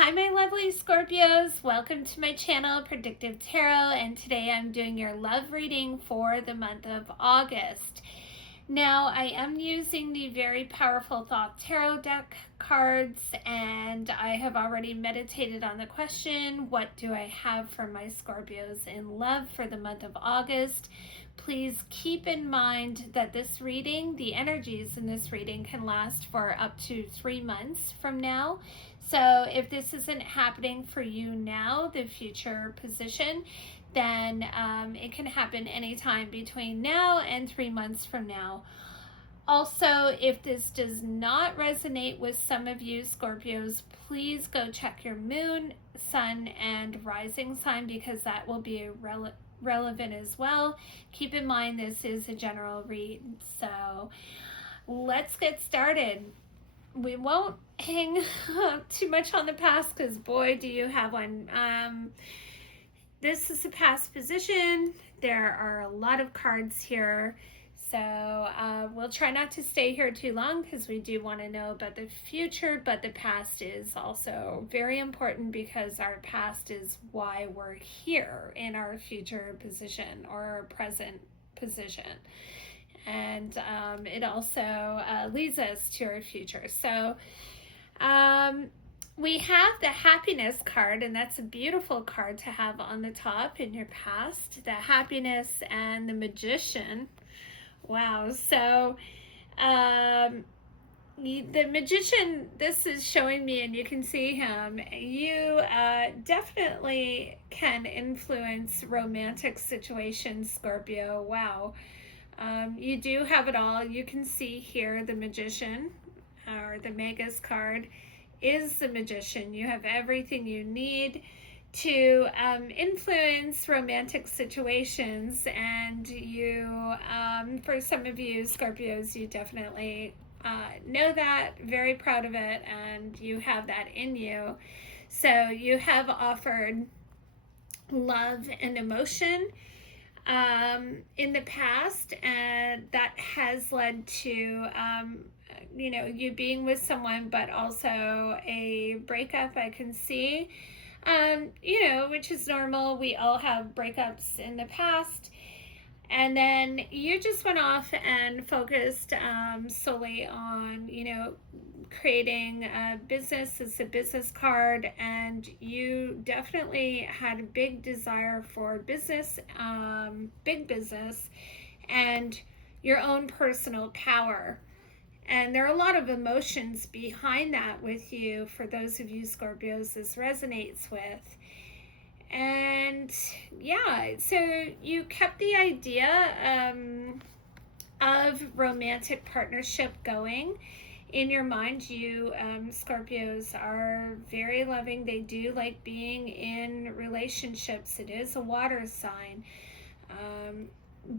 Hi my lovely Scorpios, welcome to my channel Predictive Tarot, and today I'm doing your love reading for the month of August. Now I am using the very powerful Thought Tarot deck cards, and I have already meditated on the question, what do I have for my Scorpios in love for the month of August? Please keep in mind that this reading, the energies in this reading can last for up to 3 months from now. So if this isn't happening for you now, the future position, then it can happen anytime between now and 3 months from now. Also, if this does not resonate with some of you Scorpios, please go check your moon, sun, and rising sign, because that will be relevant as well. Keep in mind this is a general read. So let's get started. We won't hang too much on the past, because boy do you have one. This is a past position. There are a lot of cards here, so we'll try not to stay here too long because we do want to know about the future, but the past is also very important because our past is why we're here in our future position or our present position. And it also leads us to our future. So we have the happiness card, and that's a beautiful card to have on the top in your past. The happiness and the magician. Wow. So the magician, this is showing me, and you can see him, you definitely can influence romantic situations, Scorpio. Wow. You do have it all. You can see here the magician, or the Magus card is the magician. You have everything you need to influence romantic situations, and you, for some of you Scorpios, you definitely know that, very proud of it, and you have that in you. So you have offered love and emotion in the past, and that has led to you being with someone, but also a breakup, I can see, which is normal. We all have breakups in the past. And then you just went off and focused solely on, creating a business. It's a business card, and you definitely had a big desire for business, big business, and your own personal power. And there are a lot of emotions behind that with you. For those of you Scorpios this resonates with. And yeah, so you kept the idea of romantic partnership going in your mind. You Scorpios are very loving. They do like being in relationships. It is a water sign.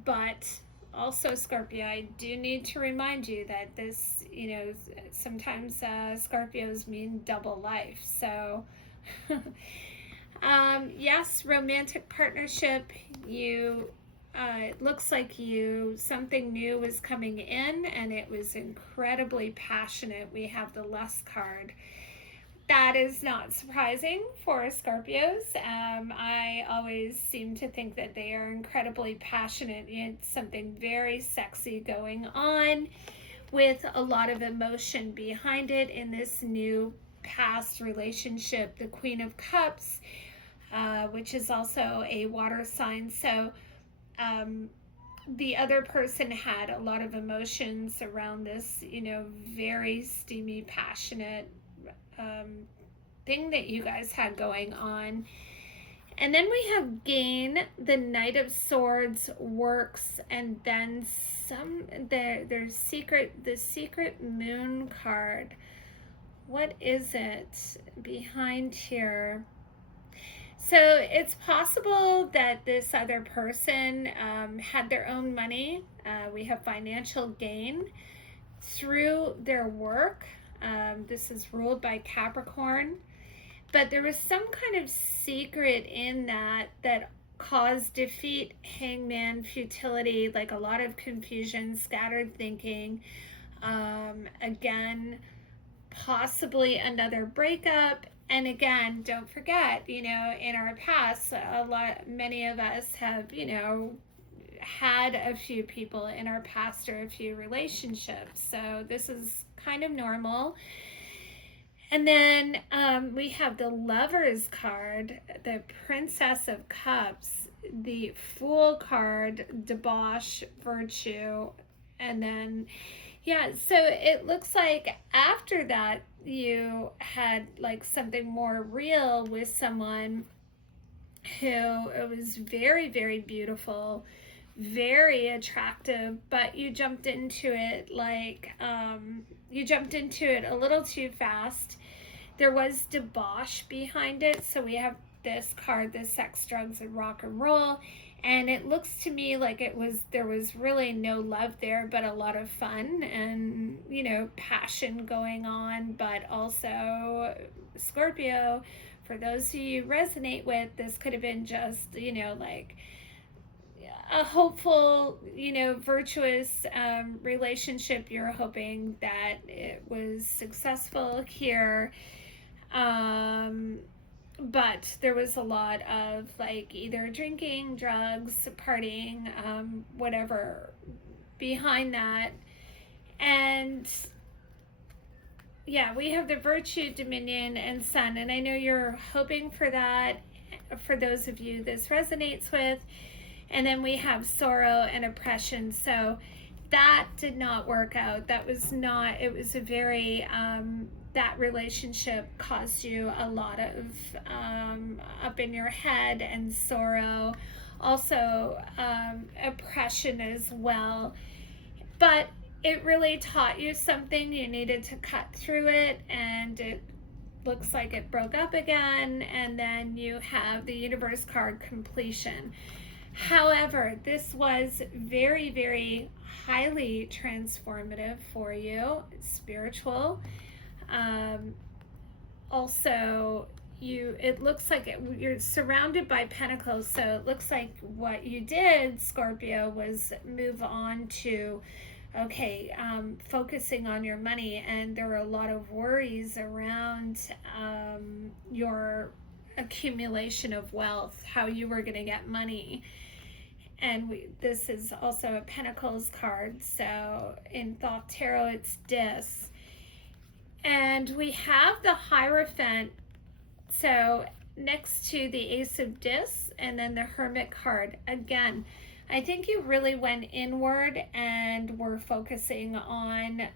But also, Scorpio, I do need to remind you that this, sometimes Scorpios mean double life. So yes, romantic partnership. You it looks like something new was coming in, and it was incredibly passionate. We have the Lust card. That is not surprising for Scorpios. I always seem to think that they are incredibly passionate. It's something very sexy going on with a lot of emotion behind it in this new past relationship. The Queen of Cups, which is also a water sign. So the other person had a lot of emotions around this, very steamy, passionate thing that you guys had going on. And then we have Gain, the Knight of Swords, Works, and then some. There's the Secret Moon card. What is it behind here? So it's possible that this other person had their own money. We have financial gain through their work. This is ruled by Capricorn, but there was some kind of secret in that caused defeat, hangman, futility, like a lot of confusion, scattered thinking, again, possibly another breakup, And again, don't forget, in our past, many of us have, had a few people in our past or a few relationships. So this is kind of normal. And then we have the Lovers card, the Princess of Cups, the Fool card, Debauch, Virtue, and then, yeah, so it looks like after that you had like something more real with someone who it was very, very beautiful, very attractive, but you jumped into it a little too fast. There was debauch behind it. So we have this card, the sex, drugs, and rock and roll. And it looks to me like there was really no love there, but a lot of fun and, passion going on. But also, Scorpio, for those who you resonate with, this could have been just, like a hopeful, virtuous relationship. You're hoping that it was successful here. But there was a lot of like either drinking, drugs, partying, whatever behind that. And yeah, we have the Virtue, Dominion, and Sun. And I know you're hoping for that, for those of you this resonates with. And then we have Sorrow and Oppression. So that did not work out. That was not, it was a very, that relationship caused you a lot of up in your head and sorrow. Also, oppression as well. But it really taught you something. You needed to cut through it, and it looks like it broke up again. And then you have the Universe card, Completion. However, this was very, very highly transformative for you, spiritual. Also, it looks like you're surrounded by pentacles, so it looks like what you did, Scorpio, was move on to focusing on your money. And there were a lot of worries around your accumulation of wealth, how you were going to get money. And this is also a Pentacles card, so in Thoth Tarot it's Dis. And we have the Hierophant, so next to the Ace of Dis, and then the Hermit card. Again, I think you really went inward and were focusing on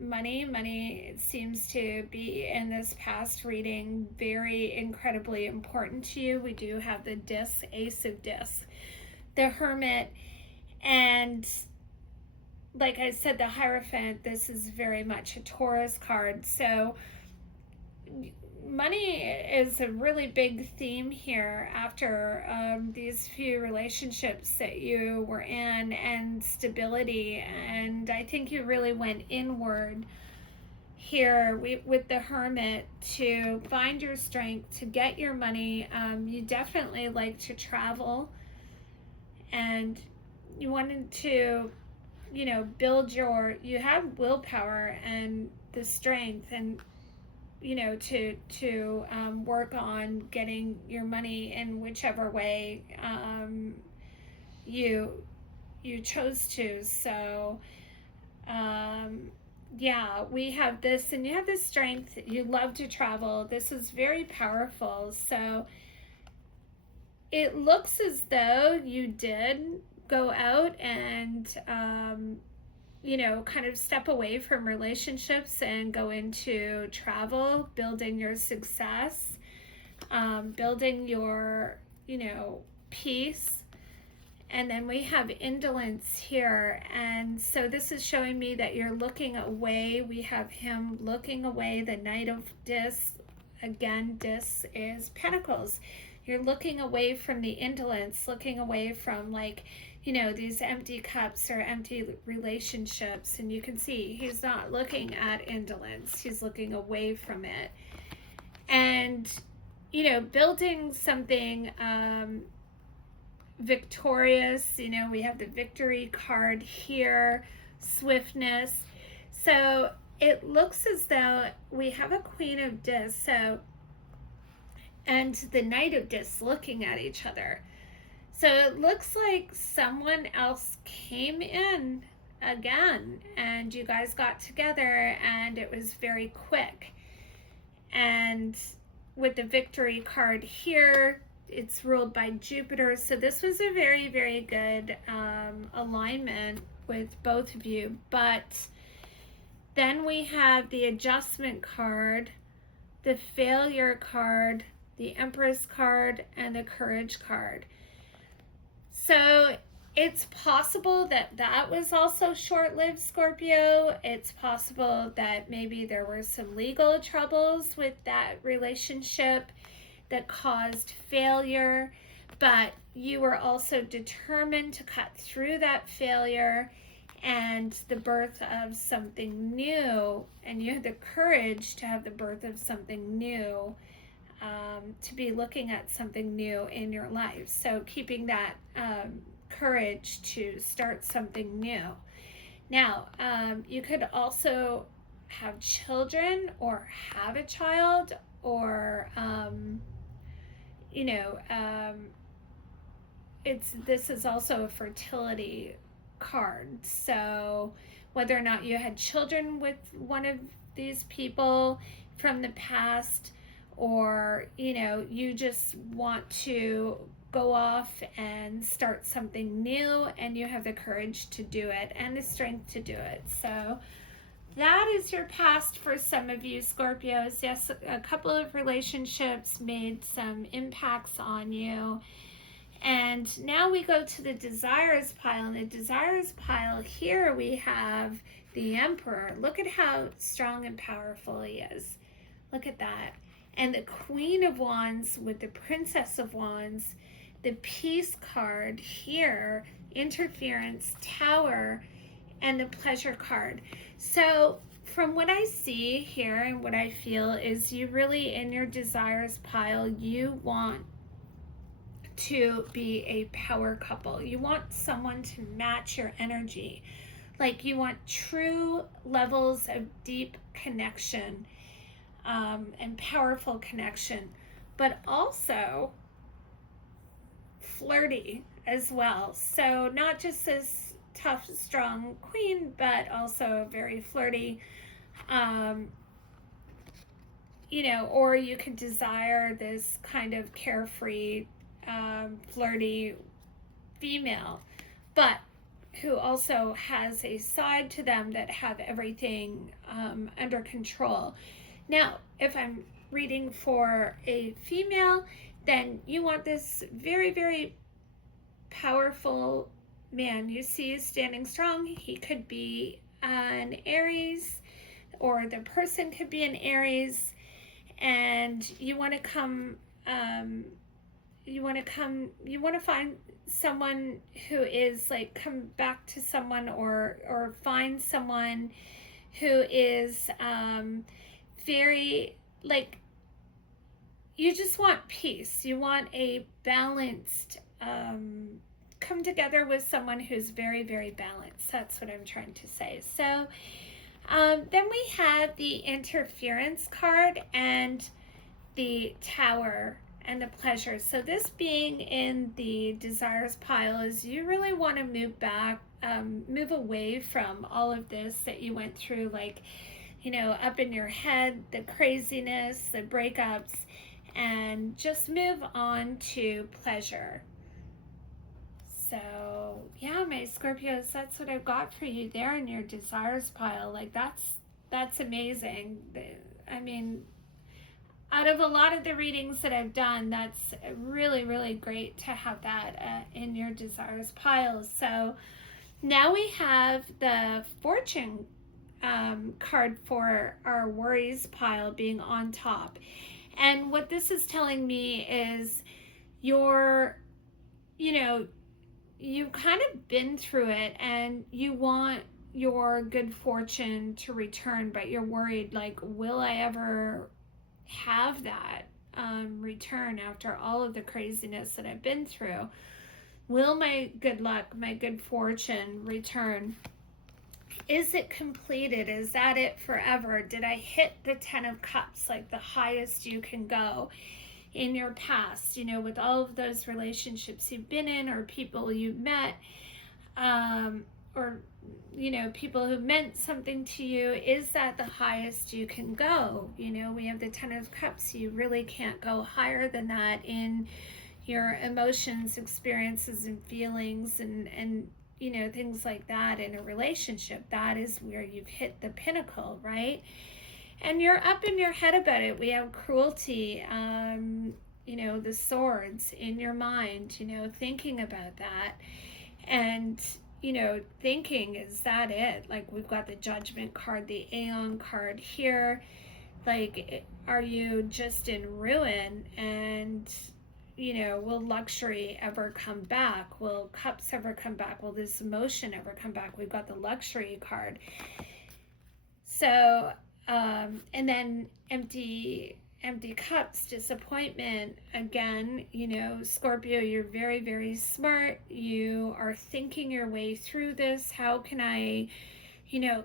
money. Money seems to be, in this past reading, very incredibly important to you. We do have the Dis, Ace of Dis, the Hermit, and like I said, the Hierophant. This is very much a Taurus card. So money is a really big theme here after these few relationships that you were in, and stability. And I think you really went inward here with the Hermit to find your strength, to get your money. You definitely like to travel, and you wanted to build you have willpower and the strength, and to work on getting your money in whichever way you chose to. So yeah, we have this, and you have this strength. You love to travel. This is very powerful. So it looks as though you did go out and kind of step away from relationships and go into travel, building your success, building your peace. And then we have indolence here, and so this is showing me that you're looking away. We have him looking away, the Knight of Dis. Again, Dis is Pentacles. You're looking away from the indolence, looking away from these empty cups or empty relationships. And you can see he's not looking at indolence. He's looking away from it. And, building something victorious. We have the Victory card here, swiftness. So it looks as though we have a Queen of Dis. So and the Knight of Discs looking at each other. So it looks like someone else came in again and you guys got together and it was very quick. And with the Victory card here, it's ruled by Jupiter. So this was a very, very good alignment with both of you. But then we have the Adjustment card, the Failure card, the Empress card, and the Courage card. So it's possible that that was also short-lived, Scorpio. It's possible that maybe there were some legal troubles with that relationship that caused failure, but you were also determined to cut through that failure and the birth of something new, and you had the courage to have the birth of something new, to be looking at something new in your life. So keeping that courage to start something new. Now, you could also have children or have a child, or this is also a fertility card. So whether or not you had children with one of these people from the past, or you just want to go off and start something new and you have the courage to do it and the strength to do it. So that is your past for some of you Scorpios. Yes, a couple of relationships made some impacts on you. And now we go to the desires pile. In the desires pile here we have the Emperor. Look at how strong and powerful he is. Look at that. And the Queen of Wands with the Princess of Wands, the Peace card here, Interference, Tower, and the Pleasure card. So from what I see here and what I feel is you really, in your desires pile, you want to be a power couple. You want someone to match your energy. Like you want true levels of deep connection, and powerful connection, but also flirty as well. So not just this tough, strong queen, but also very flirty. Or you could desire this kind of carefree, flirty female, but who also has a side to them that have everything under control. Now, if I'm reading for a female, then you want this very, very powerful man. You see standing strong. He could be an Aries, or the person could be an Aries, and you want to find someone who is like, come back to someone, or find someone who is very, like, you just want peace. You want a balanced, come together with someone who's very, very balanced. That's what I'm trying to say. So then we have the Interference card and the Tower and the Pleasure. So this being in the desires pile is you really want to move back, move away from all of this that you went through, like, up in your head, the craziness, the breakups, and just move on to pleasure. So yeah, my Scorpios, that's what I've got for you there in your desires pile. Like that's amazing. I mean, out of a lot of the readings that I've done, that's really, really great to have that in your desires pile. So now we have the Fortune card for our worries pile being on top. And what this is telling me is you've kind of been through it and you want your good fortune to return, but you're worried, like, will I ever have that return after all of the craziness that I've been through? Will my good luck, my good fortune return? Is it completed? Is that it forever? Did I hit the 10 of Cups, like the highest you can go? in your past, with all of those relationships you've been in or people you've met, or people who meant something to you. Is that the highest you can go? We have the Ten of Cups. You really can't go higher than that in your emotions, experiences, and feelings, and things like that in a relationship. That is where you've hit the pinnacle, right? And you're up in your head about it. We have cruelty, the swords in your mind, thinking about that. And thinking, is that it? Like, we've got the Judgment card, the Aeon card here. Like, are you just in ruin? And will luxury ever come back? Will cups ever come back? Will this emotion ever come back? We've got the Luxury card. So and then empty cups, disappointment. Again, Scorpio, you're very, very smart. You are thinking your way through this. How can I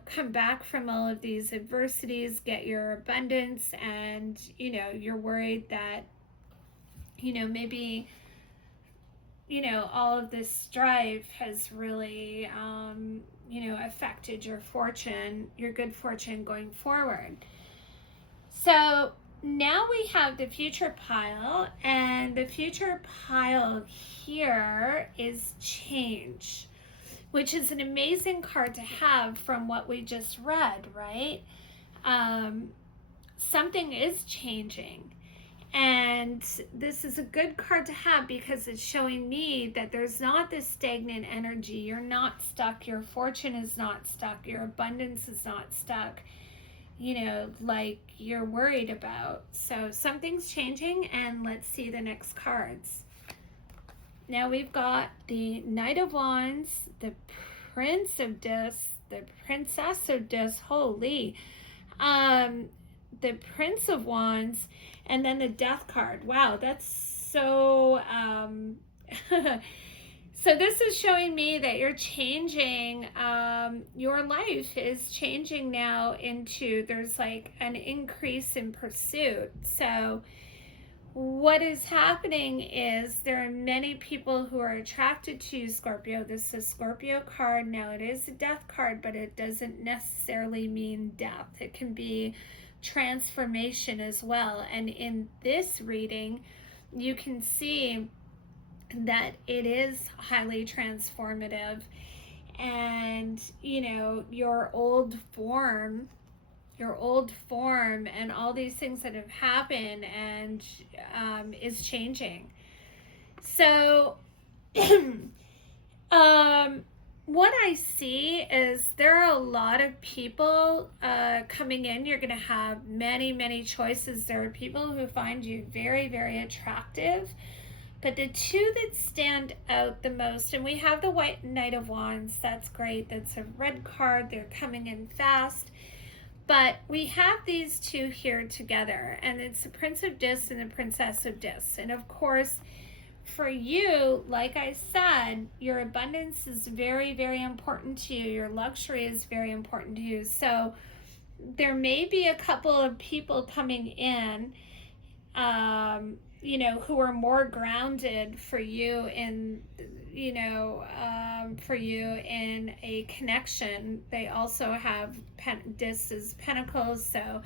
come back from all of these adversities, get your abundance? And you're worried that maybe all of this strife has really affected your fortune, your good fortune going forward. So now we have the future pile, and the future pile here is change, which is an amazing card to have from what we just read, right? Something is changing. And this is a good card to have because it's showing me that there's not this stagnant energy. You're not stuck. Your fortune is not stuck. Your abundance is not stuck, like you're worried about. So something's changing, and let's see the next cards. Now we've got the Knight of Wands, the Prince of Discs, the Princess of Discs, holy, the Prince of Wands, and then the Death card. Wow, that's so so this is showing me that you're changing, your life is changing now into, there's like an increase in pursuit. So what is happening is there are many people who are attracted to you, Scorpio. This is a Scorpio card. Now it is a Death card, but it doesn't necessarily mean death. It can be transformation as well. And in this reading, you can see that it is highly transformative, and your old form and all these things that have happened and is changing. So what I see is there are a lot of people coming in. You're going to have many, many choices. There are people who find you very, very attractive. But the two that stand out the most, and we have the White Knight of Wands. That's great. That's a red card. They're coming in fast. But we have these two here together. And it's the Prince of Discs and the Princess of Discs. And of course, for you, like I said, your abundance is very, very important to you. Your luxury is very important to you. So there may be a couple of people coming in, who are more grounded for you in, for you in a connection. They also have discs as pentacles, so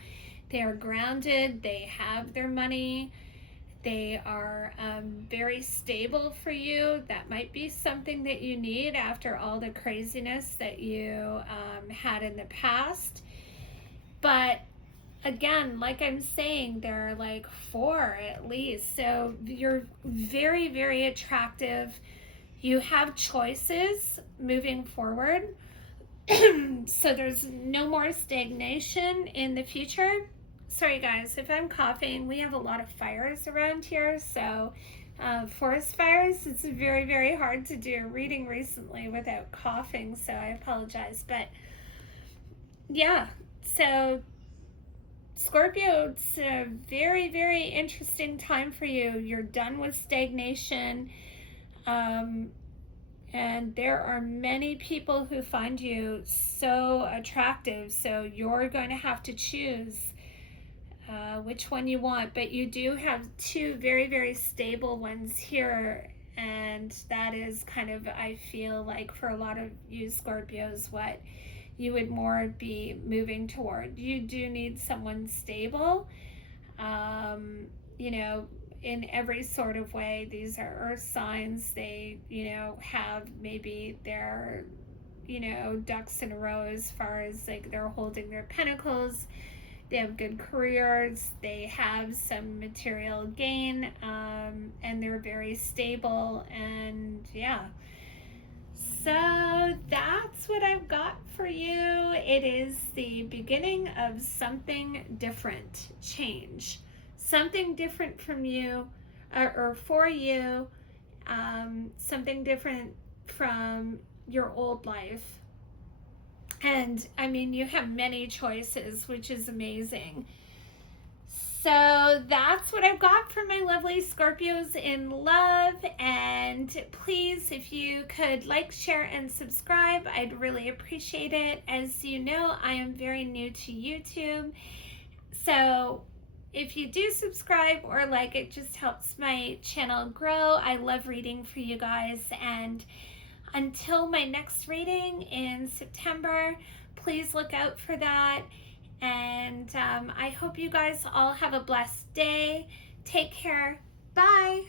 they are grounded. They have their money. They are very stable for you. That might be something that you need after all the craziness that you had in the past. But again, like I'm saying, there are like 4 at least. So you're very, very attractive. You have choices moving forward. So there's no more stagnation in the future. Sorry guys, if I'm coughing, we have a lot of fires around here. So forest fires, it's very, very hard to do a reading recently without coughing. So I apologize. But yeah, so Scorpio, it's a very, very interesting time for you. You're done with stagnation. And there are many people who find you so attractive. So you're going to have to choose which one you want, but you do have two very, very stable ones here. And that is kind of, I feel like for a lot of you Scorpios, what you would more be moving toward. You do need someone stable, you know, in every sort of way. These are earth signs. They, you know, have maybe their, you know, ducks in a row as far as like they're holding their pentacles. They have good careers, they have some material gain, and they're very stable. And yeah, so that's what I've got for you. It is the beginning of something different, change, something different from you, or for you, something different from your old life. And I mean, you have many choices, which is amazing. So that's what I've got for my lovely Scorpios in love. And please, if you could like, share, and subscribe, I'd really appreciate it. As you know, I am very new to YouTube. So if you do subscribe or like, it just helps my channel grow. I love reading for you guys. And until my next reading in September, please look out for that. And I hope you guys all have a blessed day. Take care. Bye.